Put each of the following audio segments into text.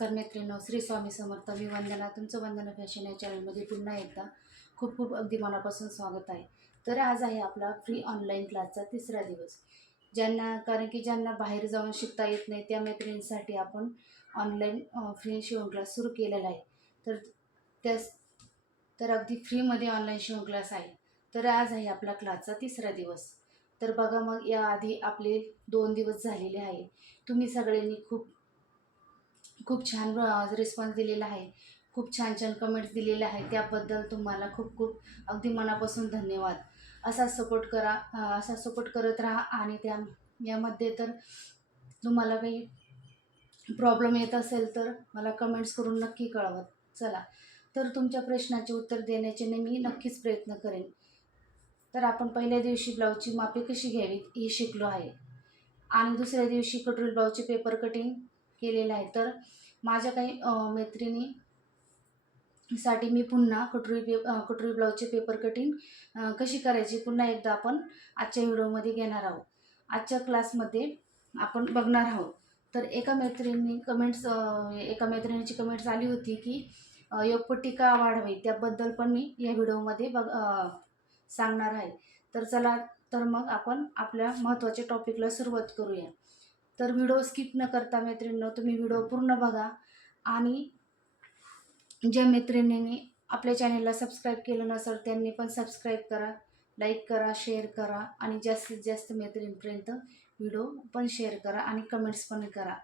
नमस्कार मैत्रिणी श्री स्वामी समर्थ. मी वंदना तुमचं वंदना फॅशन या चॅनलमध्ये पुन्हा एकदा खूप खूप अगदी मनापासून स्वागत आहे. तर आज आहे आपला फ्री ऑनलाईन क्लासचा तिसरा दिवस. ज्यांना कारण की ज्यांना बाहेर जाऊन शिकता येत नाही त्या मैत्रिणींसाठी आपण ऑनलाईन फ्री शिवण क्लास सुरू केलेला आहे. तर त्यास तर अगदी फ्रीमध्ये ऑनलाईन शिवण क्लास आहे. तर आज आहे आपला क्लासचा तिसरा दिवस. तर बघा मग याआधी आपले दोन दिवस झालेले आहे. तुम्ही सगळ्यांनी खूप खूप छान रिस्पॉन्स दिलेला आहे. खूप छान छान कमेंट्स दिलेले आहे त्याबद्दल तुम्हाला खूप खूप अगदी मनापासून धन्यवाद. असा सपोर्ट करा असा सपोर्ट करत राहा आणि त्या यामध्ये तर तुम्हाला काही प्रॉब्लेम येत असेल तर मला कमेंट्स करून नक्की कळवत चला तर तुमच्या प्रश्नाचे उत्तर देण्याचे ने मी नक्कीच प्रयत्न करेन. तर आपण पहिल्या दिवशी ब्लाऊजची मापे कशी घ्यावी हे शिकलो आहे. आणि दुसऱ्या दिवशी कटोरी ब्लाऊजचे पेपर कटिंग केलेलं आहे. तर माझ्या काही मैत्रिणी मैत्रिणीसाठी मी पुन्हा कटोरी पे अं, कटोरी ब्लाऊजचे पेपर कटिंग कशी करायची पुन्हा एकदा आपण आजच्या व्हिडिओमध्ये घेणार आहोत. आजच्या क्लासमध्ये आपण बघणार आहोत. तर एका मैत्रिणी कमेंट्स एका मैत्रिणीची कमेंट्स आली होती की योगपट्टी का वाढवी त्याबद्दल पण मी या व्हिडिओमध्ये बघ सांगणार आहे. तर चला तर मग आपण आपल्या महत्त्वाच्या टॉपिकला सुरुवात करूया. तर व्हिडिओ स्किप न करता मैत्रिणींनो तुम्ही व्हिडिओ पूर्ण बघा. आणि ज्या मैत्रिणींनी आपल्या चॅनेलला सबस्क्राईब केलं नसेल त्यांनी पण सबस्क्राईब करा लाईक करा शेअर करा. आणि जास्तीत जास्त मैत्रिणीपर्यंत व्हिडिओ पण शेअर करा आणि कमेंट्स पण करा.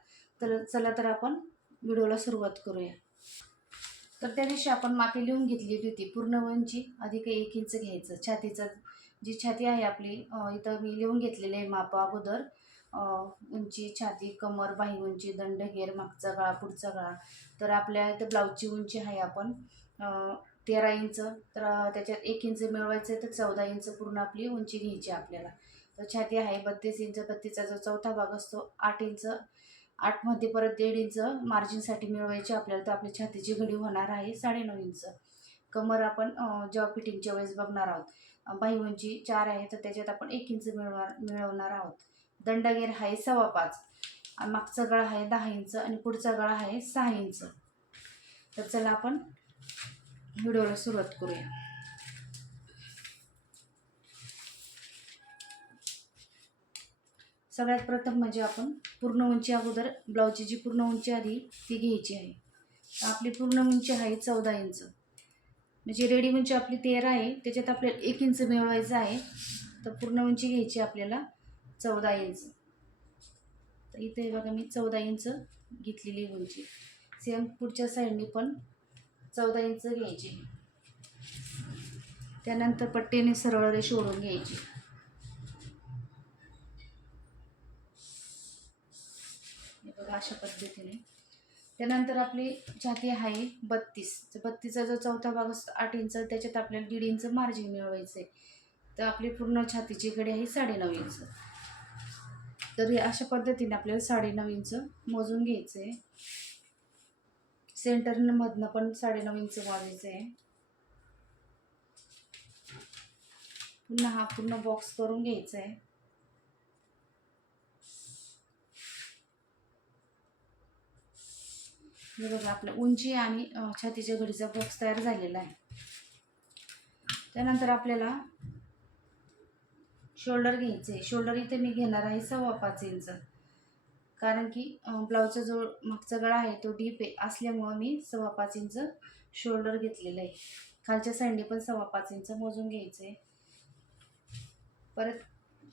तर चला तर आपण व्हिडिओला सुरुवात करूया. तर त्या दिवशी आपण मापी लिहून घेतलेली होती. पूर्ण उंची अधिक एक इंच घ्यायचं. छातीचं जी छाती आहे आपली इथं मी लिहून घेतलेली आहे माप अगोदर. उंची छाती कमर बाही उंची दंडगेर मागचा गळा पुढचा गळा. तर आपल्या इथं ब्लाऊजची उंची आहे आपण तेरा इंच. तर त्याच्यात एक इंच मिळवायचं आहे तर चौदा इंच पूर्ण आपली उंची घ्यायची आपल्याला. तर छाती आहे बत्तीस इंच. बत्तीसचा जो चौथा भाग असतो आठ इंच. आठमध्ये परत दीड इंच. मार्जिनसाठी मिळवायची आपल्याला तर आपली छातीची घडी होणार आहे साडेनऊ इंच. कमर आपण जॉब जेव्हा फिटिंगच्या वेळेस बघणार आहोत. बाही उंची चार आहे तर त्याच्यात आपण एक इंच मिळवणार मिळवणार आहोत. दंडगेर आहे सव्वा पाच. मागचा गळा आहे दहा इंच आणि पुढचा गळा आहे सहा इंच. तर चला आपण व्हिडिओला सुरुवात करूया. सगळ्यात प्रथम म्हणजे आपण पूर्ण उंची अगोदर ब्लाऊजची जी पूर्ण उंची आधी ती घ्यायची आहे. तर आपली पूर्ण उंची आहे चौदा इंच. म्हणजे रेडी म्हणजे उंची आपली तेरा आहे त्याच्यात आपल्याला एक इंच मिळवायचं आहे. तर पूर्ण उंची घ्यायची आपल्याला चौदा इंच. तर इथे बघा मी चौदा इंच घेतलेली उंची. सेम पुढच्या साईडने पण चौदा इंच घ्यायची. त्यानंतर पट्टीने सरळ रेष ओढून घ्यायची. हे बघा अशा पद्धतीने. त्यानंतर आपली छाती आहे बत्तीस. तर बत्तीसचा जो चौथा भाग असतो आठ इंच त्याच्यात आपल्याला दीड इंच मार्जिन मिळवायचं आहे तर आपली पूर्ण छातीची घडी आहे साडेनऊ इंच. तर हे अशा पद्धतीने आपल्याला साडेनऊ इंच मोजून घ्यायचं आहे. सेंटरमधनं पण साडेनऊ इंच वाढायचं आहे. पुन्हा हा पूर्ण बॉक्स करून घ्यायचा आहे. हे बघा आपलं उंची आणि छातीच्या घडीचा बॉक्स तयार झालेला आहे. त्यानंतर आपल्याला शोल्डर घ्यायचे आहे शोल्डर इथे मी घेणार आहे सव्वा पाच इंच. कारण की ब्लाऊजचा जो मागचा गळा आहे तो डीप आहे. असल्यामुळं मी सव्वा पाच इंच शोल्डर घेतलेलं आहे. खालच्या साईडने पण सव्वा पाच इंच मोजून घ्यायचं आहे परत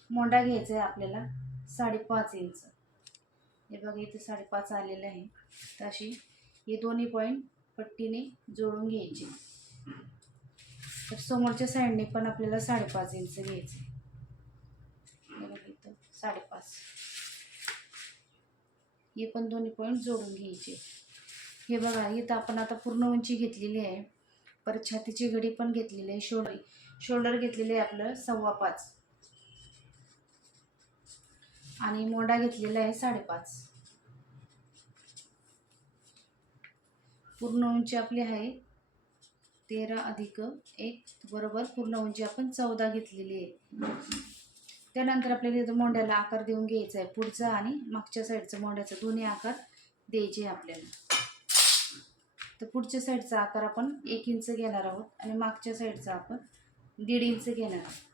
मोंडा घ्यायचा आहे आपल्याला साडेपाच इंच. हे बघा इथे साडेपाच आलेलं आहे. तर अशी हे दोन्ही पॉईंट पट्टीने जोडून घ्यायचे. तर समोरच्या साईडने पण आपल्याला साडेपाच इंच घ्यायचे साडेपाच. हे पण दोन्ही पॉईंट जोडून घ्यायचे. हे बघा इथं आपण आता पूर्ण उंची घेतलेली आहे. परत छातीची घडी पण घेतलेली आहे. शोल्डर शोल्डर घेतलेले आहे आपलं सव्वा पाच. आणि मोडा घेतलेला आहे साडेपाच. पूर्ण उंची आपली आहे तेरा अधिक एक बरोबर. पूर्ण उंची आपण चौदा घेतलेली आहे. त्यानंतर आपल्याला इथं मोंड्याला आकार देऊन घ्यायचा आहे. पुढचा आणि मागच्या साईडचा मोंड्याचा दोन्ही आकार द्यायचे आहे आपल्याला. तर पुढच्या साईडचा आकार आपण एक इंच घेणार आहोत आणि मागच्या साईडचा आपण दीड इंच घेणार आहोत.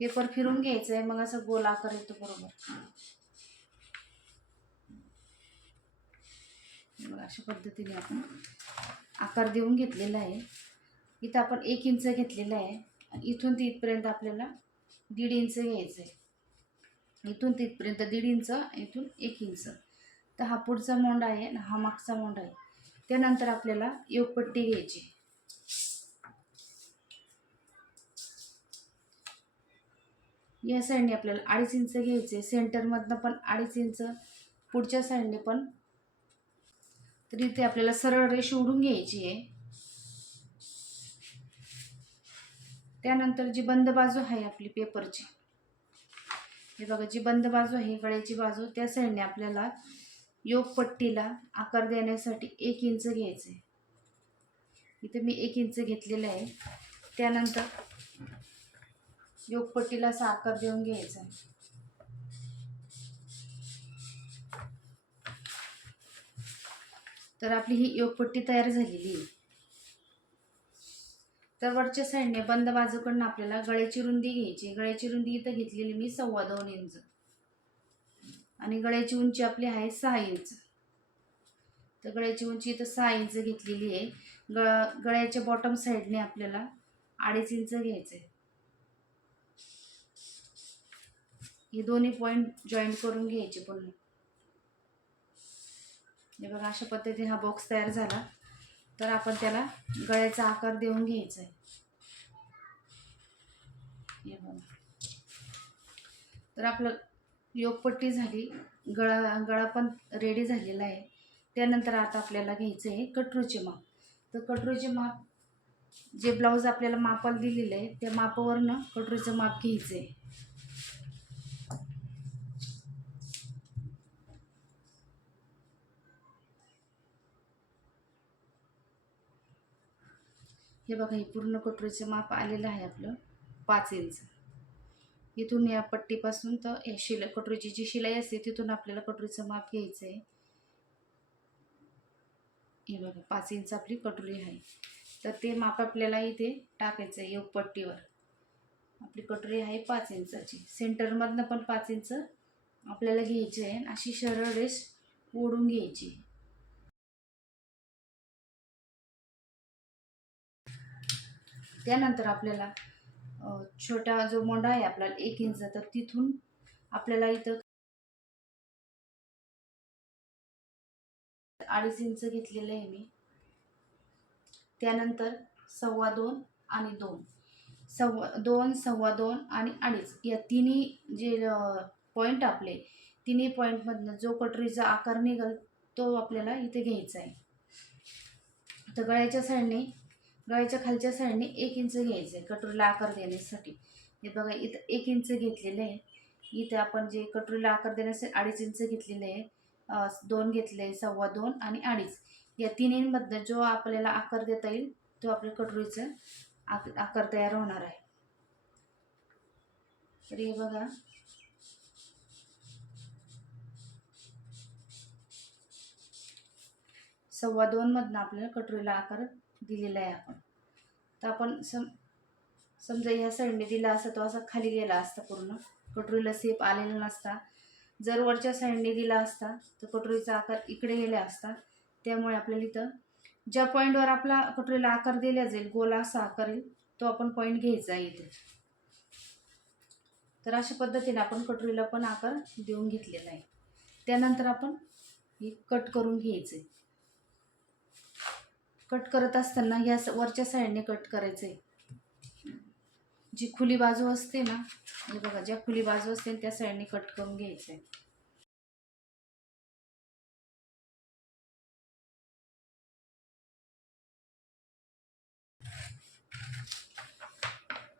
पेपर फिरून घ्यायचं आहे. मग असं गोल आकार येतो बरोबर. मग अशा पद्धतीने आपण आकार देऊन घेतलेला आहे. इथं आपण एक इंच घेतलेला आहे. इथून ते इथपर्यंत आपल्याला दीड इंच घ्यायचं आहे इथून तिथपर्यंत दीड इंच इथून एक इंच. तर हा पुढचा मोंडा आहे आणि हा मागचा मोंडा आहे. त्यानंतर आपल्याला योगपट्टी घ्यायची. या साईडने आपल्याला अडीच इंच घ्यायचे सेंटरमधनं पण अडीच इंच पुढच्या साईडने पण. तर इथे आपल्याला सरळ रेष उडून घ्यायची आहे. त्यानंतर जी बंद बाजू आहे आपली पेपरची हे बघा जी बंद बाजू आहे गळ्याची बाजू त्या साईडने आपल्याला योगपट्टीला आकार देण्यासाठी एक इंच घ्यायचं आहे इथे मी एक इंच घेतलेलं आहे. त्यानंतर योगपट्टीला असा आकार देऊन घ्यायचा आहे. तर आपली ही योगपट्टी तयार झालेली आहे. तर वरच्या साईडने बंद बाजूकडनं आपल्याला गळ्याची रुंदी घ्यायची. गळ्याची रुंदी इथं घेतलेली मी सव्वा दोन इंच. आणि गळ्याची उंची आपली आहे सहा इंच. तर गळ्याची उंची इथं सहा इंच घेतलेली आहे. गळ गळ्याच्या बॉटम साईडने आपल्याला अडीच इंच घ्यायचं आहे हे दोन्ही पॉईंट जॉईन करून घ्यायचे पुन्हा. हे बघा अशा पद्धतीने हा बॉक्स तयार झाला. तर आपण त्याला गळ्याचा आकार देऊन घ्यायचा आहे. हे बघा. तर आपलं योगपट्टी झाली गळा गळा पण रेडी झालेला आहे. त्यानंतर आता आपल्याला घ्यायचं आहे कटरूचे माप. तर कटरूचे माप जे ब्लाऊज आपल्याला मापाला दिलेलं आहे त्या मापावरनं कटरूचं माप घ्यायचं आहे. हे बघा हे पूर्ण कटोरीचं माप आलेलं आहे आपलं. पाच इंच. इथून या पट्टीपासून तर या शिला कटोरीची जी शिलाई असते तिथून आपल्याला कटोरीचं माप घ्यायचं आहे हे बघा पाच इंच आपली कटोरी आहे. तर ते माप आपल्याला इथे टाकायचं आहे योग पट्टीवर. आपली कटोरी आहे पाच इंचाची. सेंटरमधनं पण पाच इंच आपल्याला घ्यायची आहे आणि अशी सरळ रेस ओढून घ्यायची. त्यानंतर आपल्याला छोटा जो मोंडा आहे आपल्याला एक इंच तर तिथून आपल्याला इथं अडीच इंच घेतलेलं आहे मी. त्यानंतर सव्वा दोन आणि दोन. सव्वा दोन सव्वा दोन आणि अडीच. या तिन्ही जे पॉईंट आपले तिन्ही पॉईंटमधनं जो कटोरीचा आकार निघेल तो आपल्याला इथे घ्यायचा आहे. तर गळ्याच्या साईडने गळ्याच्या खालच्या साईडने एक इंच घ्यायचं आहे कटोरीला आकार देण्यासाठी. हे बघा इथं एक इंच घेतलेलं आहे. इथं आपण जे कटोरीला आकार देण्यासाठी अडीच इंच घेतलेलं आहे. दोन घेतले आहे सव्वा दोन आणि अडीच. या तिन्हींमधनं जो आपल्याला आकार देता येईल तो आपल्या कटोरीचा आक आकार तयार होणार आहे. तर हे बघा. सव्वा दोनमधनं आपल्याला कटोरीला आकार दिलेला आहे आपण. तर आपण सम समजा ह्या साईडने दिला असता तो असा खाली गेला असता पूर्ण. कटोरीला सेप आलेला नसता. जर वरच्या साईडने दिला असता तर कटोरीचा आकार इकडे गेला असता. त्यामुळे आपल्याला इथं ज्या पॉईंटवर आपला कटोरीला आकार दिला जाईल गोल असा आकार येईल तो आपण पॉईंट घ्यायचा आहे इथे. तर अशा पद्धतीने आपण कटोरीला पण आकार देऊन घेतलेला आहे. त्यानंतर आपण हे कट करून घ्यायचे कट करत असताना ह्या वरच्या साईडने कट करायचं आहे जी खुली बाजू असते ना हे बघा ज्या खुली बाजू असते त्या साईडने कट करून घ्यायचं आहे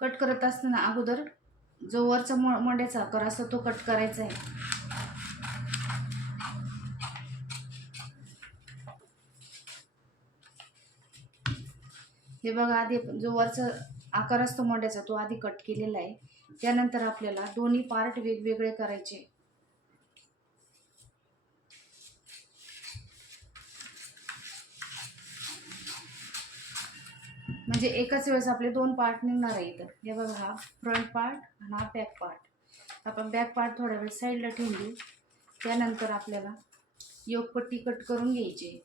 कट करत असताना अगोदर जो वरचा मो मोंड्याचा आकार असतो तो कट करायचा आहे हे बघा आधी जो वरचा आकार असतो मोंड्याचा तो आधी कट केलेला आहे. त्यानंतर आपल्याला दोन्ही पार्ट वेगवेगळे करायचे. म्हणजे एकाच वेळेस आपले दोन पार्ट निघणार आहे इथं. हे बघा हा फ्रंट पार्ट आणि हा बॅक पार्ट आपण बॅक पार्ट थोड्या वेळ साईडला ठेवली त्यानंतर आपल्याला योगपट्टी कट करून घ्यायची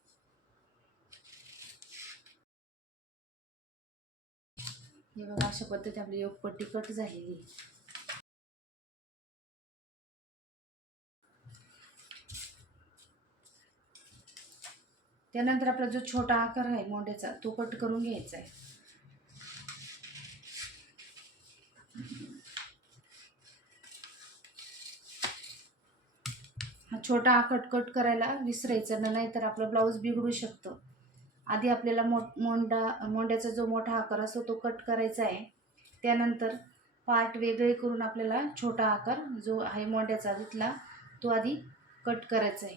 हे बघा अशा पद्धती आपली योगपट्टी कट झालेली त्यानंतर आपला जो छोटा आकार आहे मोंड्याचा तो कट करून घ्यायचा आहे. हा छोटा आकार कट करायला विसरायचं ना नाही तर आपलं ब्लाऊज बिघडू शकतं. आधी आपल्याला मो मोंडा मोंड्याचा जो मोठा आकार असतो तो कट करायचा आहे. त्यानंतर पार्ट वेगळे करून आपल्याला छोटा आकार जो आहे मोंड्याचा तिथला तो आधी कट करायचा आहे.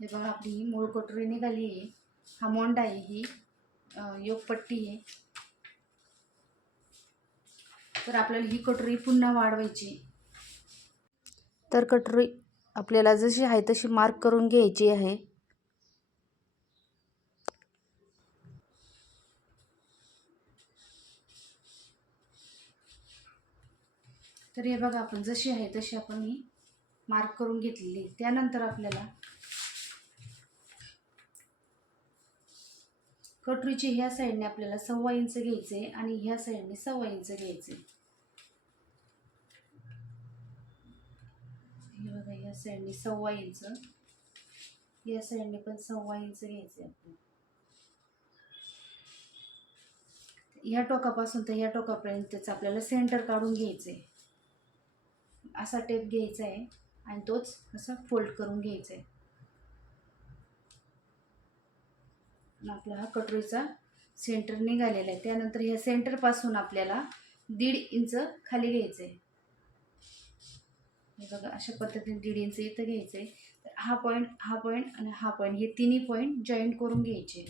हे बघा आपली मूळ कटोरी निघाली आहे. हा मोंडा आहे ही योगपट्टी आहे. तर आपल्याला ही कटोरी पुन्हा वाढवायची. तर कटोरी आपल्याला जशी आहे तशी मार्क करून घ्यायची आहे. तर हे बघा आपण जशी आहे तशी आपण ही मार्क करून घेतलेली. त्यानंतर आपल्याला कटोरीची ह्या साईडने आपल्याला सव्वा इंच घ्यायचे आणि ह्या साईडने सव्वा इंच घ्यायचे या साईडने सव्वा इंच. या साईडने पण सव्वा इंच घ्यायचं. आपण ह्या टोकापासून तर ह्या टोकापर्यंतच आपल्याला सेंटर काढून घ्यायचं आहे असा टेप घ्यायचा आहे आणि तोच असा फोल्ड करून घ्यायचा आहे आपला हा कटोरीचा सेंटर निघालेला आहे त्यानंतर ह्या सेंटरपासून आपल्याला दीड इंच खाली घ्यायचं आहे हे बघा अशा पद्धतीने दीड इंच इथं घ्यायचं आहे तर हा पॉईंट हा पॉईंट आणि हा पॉईंट हे तिन्ही पॉईंट जॉईंट करून घ्यायचे.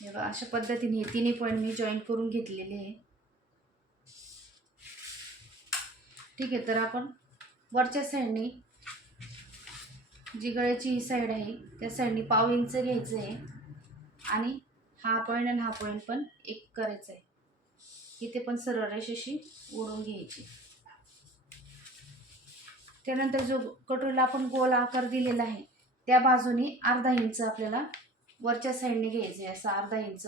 हे बघा अशा पद्धतीने हे तिन्ही पॉईंट मी जॉईंट करून घेतलेले आहे. ठीक आहे तर आपण वरच्या साईडने जी गळ्याची ही साईड आहे त्या साईडने पाव इंच घ्यायचं आहे आणि हा पॉईंट आणि हा पॉईंट पण एक करायचा आहे इथे पण सरळ रेषेशी ओढून घ्यायची. त्यानंतर जो कटोरीला आपण गोल आकार दिलेला आहे त्या बाजूने अर्धा इंच आपल्याला वरच्या साईडने घ्यायचं आहे असा अर्धा इंच.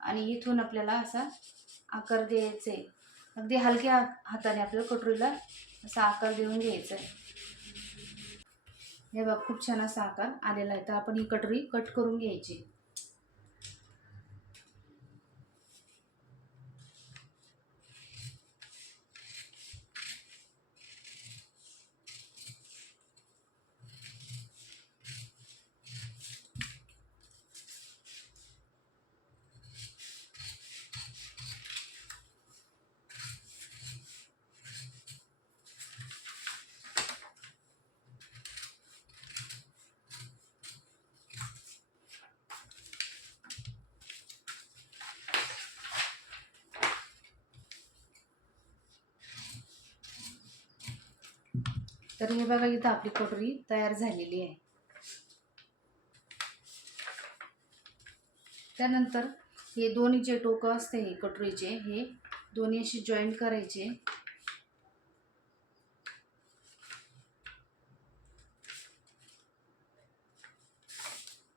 आणि इथून आपल्याला असा आकार द्यायचा आहे अगदी हलक्या हाताने आपल्याला कटोरीला असा आकार देऊन घ्यायचा आहे हे बघ खूप छान असा आकार आलेला आहे. तर आपण ही कटोरी कट करून घ्यायची. तर हे बघा इथं आपली कटोरी तयार झालेली आहे. त्यानंतर हे दोन्ही जे टोकं असते हे कटोरीचे हे दोन्ही असे जॉईंट करायचे.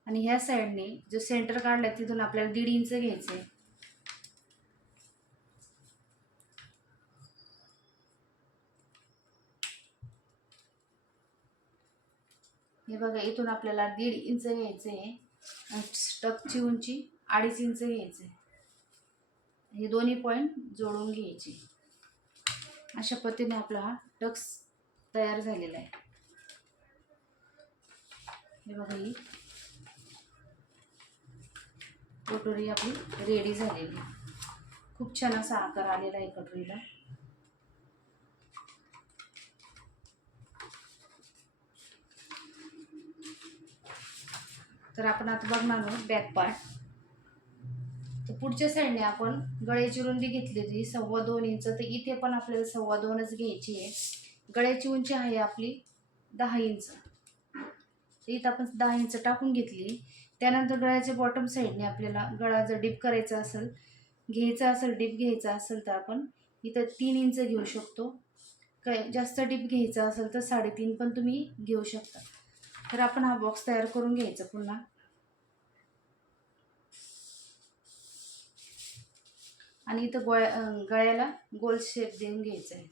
आणि ह्या साईडने जो सेंटर काढलाय तिथून आपल्याला दीड इंच घ्यायचं आहे हे बघा इथून आपल्याला दीड इंच घ्यायचं आहे. स्टकची उंची अडीच इंच घ्यायचं आहे. हे दोन्ही पॉईंट जोडून घ्यायचे अशा पद्धतीने आपला हा टक्स तयार झालेला आहे. हे बघा ही कटोरी आपली रेडी झालेली खूप छान असा आकार आलेला आहे कटोरीला. तर आपण आता बघणार आहोत बॅक पार्ट तर पुढच्या साईडने आपण गळ्याची रुंदी घेतली होती सव्वा दोन इंच. तर इथे पण आपल्याला सव्वा दोनच घ्यायची आहे. गळ्याची उंची आहे आपली दहा इंच. इथं आपण दहा इंच टाकून घेतली. त्यानंतर गळ्याच्या बॉटम साईडने आपल्याला गळा जर डीप करायचा असेल घ्यायचा असेल डीप घ्यायचा असेल तर आपण इथं तीन इंच घेऊ शकतो. काय जास्त डीप घ्यायचा असेल तर साडेतीन पण तुम्ही घेऊ शकता. तर आपण हा बॉक्स तयार करून घ्यायचा पुन्हा. आणि इथं गोळ्या गळ्याला गोल शेप देऊन घ्यायचा आहे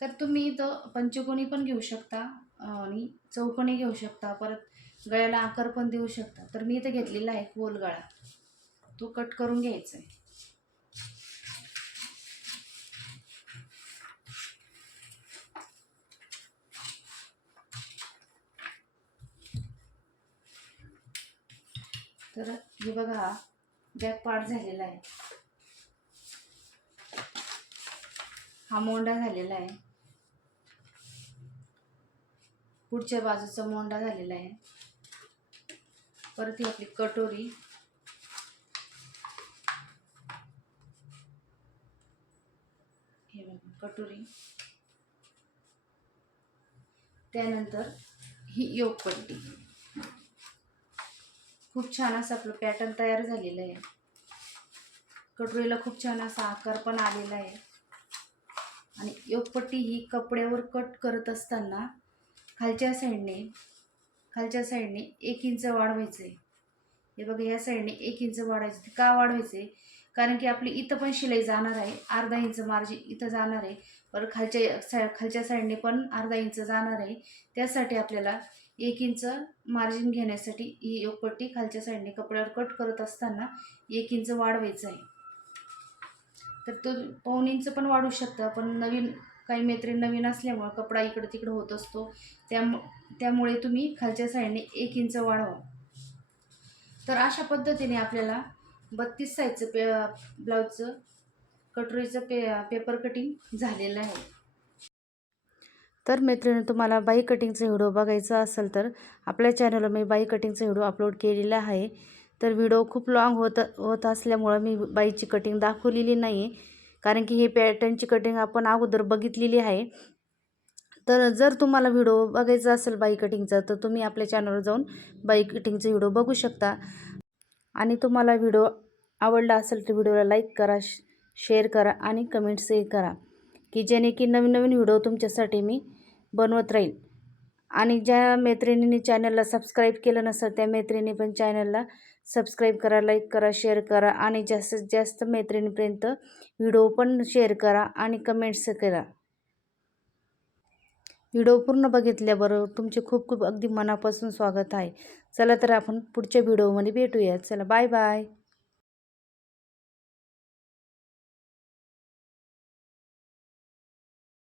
तर तुम्ही इथं पंचकोणी पण घेऊ शकता आणि चौकोणी घेऊ शकता परत गळ्याला आकार पण देऊ शकता. तर मी इथं घेतलेला आहे गोल गळा. तो कट करून घ्यायचा आहे तर हे बघा हा बॅक पार्ट झालेला आहे. हा मोंडा झालेला आहे. पुढच्या बाजूचा मोंडा झालेला आहे. परत ही आपली कटोरी. हे बघा कटोरी. त्यानंतर ही योगपट्टी. खूप छान असं आपलं पॅटर्न तयार झालेलं आहे. कटोरीला खूप छान असा आकार पण आलेला आहे. आणि योगपट्टी ही कपड्यावर कट करत असताना खालच्या साईडने खालच्या साईडने एक इंच वाढवायचं आहे हे बघा या साईडने एक इंच वाढायचं. ते का वाढवायचं आहे कारण की आपली इथं पण शिलाई जाणार आहे. अर्धा इंच मार्जिन इथं जाणार आहे. परत खालच्या साय खालच्या साईडने पण अर्धा इंच जाणार आहे. त्यासाठी आपल्याला एक इंच मार्जिन घेण्यासाठी ही योगपट्टी खालच्या साईडने कपड्यावर कट करत असताना एक इंच वाढवायचं आहे. तर तो पाऊन इंच पण वाढू शकतं. पण नवीन काही मैत्रीण नवीन असल्यामुळं कपडा इकडं तिकडं होत असतो. त्यामु त्यामुळे तुम्ही खालच्या साईडने एक इंच वाढवा. तर अशा पद्धतीने आपल्याला बत्तीस साईजचं पे ब्लाऊजचं कटोरीचं पे पेपर कटिंग झालेलं आहे. तर मैत्रिणी तुम्हाला बाई कटिंगचा व्हिडिओ बघायचा असेल तर आपल्या चॅनलवर मी बाई कटिंगचा व्हिडिओ अपलोड केलेला आहे. तर व्हिडिओ खूप लॉंग होत होत असल्यामुळं मी बाईची कटिंग दाखवलेली नाही आहे कारण की हे पॅटर्नची कटिंग आपण अगोदर बघितलेली आहे. तर जर तुम्हाला व्हिडिओ बघायचा असेल बाई कटिंगचा तर तुम्ही आपल्या चॅनलवर जाऊन बाई कटिंगचा व्हिडिओ बघू शकता. आणि तुम्हाला व्हिडिओ आवडला असेल तर व्हिडिओला लाईक करा श शेअर करा आणि कमेंट्सही करा. की जेणे की नवीन नवीन व्हिडिओ तुमच्यासाठी मी बनवत राहील. आणि ज्या मैत्रिणींनी चॅनलला सबस्क्राईब केलं नसेल त्या मैत्रिणी पण चॅनलला सबस्क्राईब करा लाईक करा शेअर करा आणि जास्तीत जास्त मैत्रिणीपर्यंत व्हिडिओ पण शेअर करा आणि कमेंट्स करा. व्हिडिओ पूर्ण बघितल्याबरोबर तुमचे खूप खूप अगदी मनापासून स्वागत आहे. चला तर आपण पुढच्या व्हिडिओमध्ये भेटूया चला बाय बाय